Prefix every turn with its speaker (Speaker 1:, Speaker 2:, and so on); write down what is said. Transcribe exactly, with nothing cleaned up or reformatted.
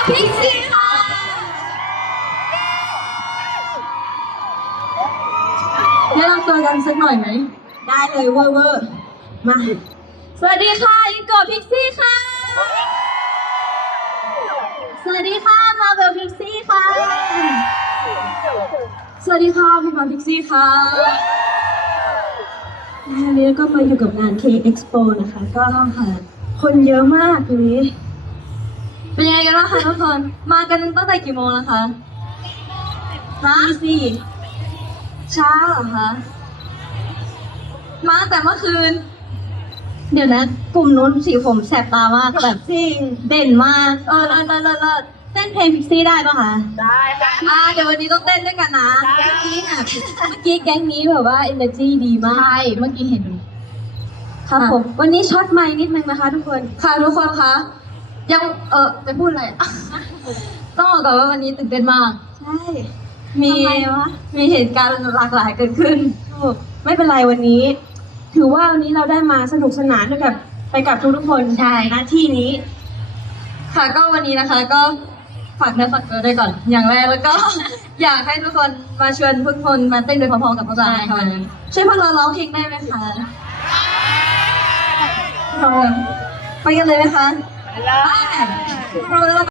Speaker 1: พิกซี่ค่ะแนะนำตัวกันสักหน่อยไหมได้เลยเวอร์เวอร์มาสวัสดีค่ะอิงโกพิกซี่ค่ะสวัสดีค่ะมาเบลพิกซี่ค่ะสวัสดีค่ะพี่มาพิกซี่ค่ะวันนี้ก็มาอยู่กับงาน K Expo นะคะก็ค่ะคนเยอะมากทีนี้เป็นยังไงกันบ้างคะทุกคนมากันตั้งแต่กี่โมงแล้วคะฮะสี่ช้าเหรอคะมาแต่เมื่อคืนเดี๋ยวนะกลุ่มนู้นสีผมแสบตามากแบบจริงเด่นมากเออเลิศเลิศเลิศเลิศเต้นเพลงพิกซี่ได้ปะคะได้ค่ะอ่าเดี๋ยววันนี้ต้องเต้นด้วยกันนะเมื่อกี้อ่ะเมื่อกี้แก๊งนี้แบบว่า energy ดีมากใช่เมื่อกี้เห็นครับผมวันนี้ช็อตไมค์นิดนึงนะคะทุกคนค่ะทุกคนคะยังเออจะพูดอะไรต้องบอกก่อนว่าวันนี้ตื่นเต้นมากใช่มีมีเหตุการณ์หลากหลายเกิดขึ้นไม่เป็นไรวันนี้ถือว่าวันนี้เราได้มาสนุกสนานด้วยกับไปกับทุกทุกคนใช่ณที่นี้ค่ะก็วันนี้นะคะก็ฝากเนื้อฝากตัวด้วยก่อนอย่างแรกแล้วก็ อยากให้ทุกคนมาชวนทุกคนมาเต้นไปพร้อมๆกับพวกเราค่ะช่วยพวกเราร้องเพลงได้ไหมคะไปกันเลยไหมคะไป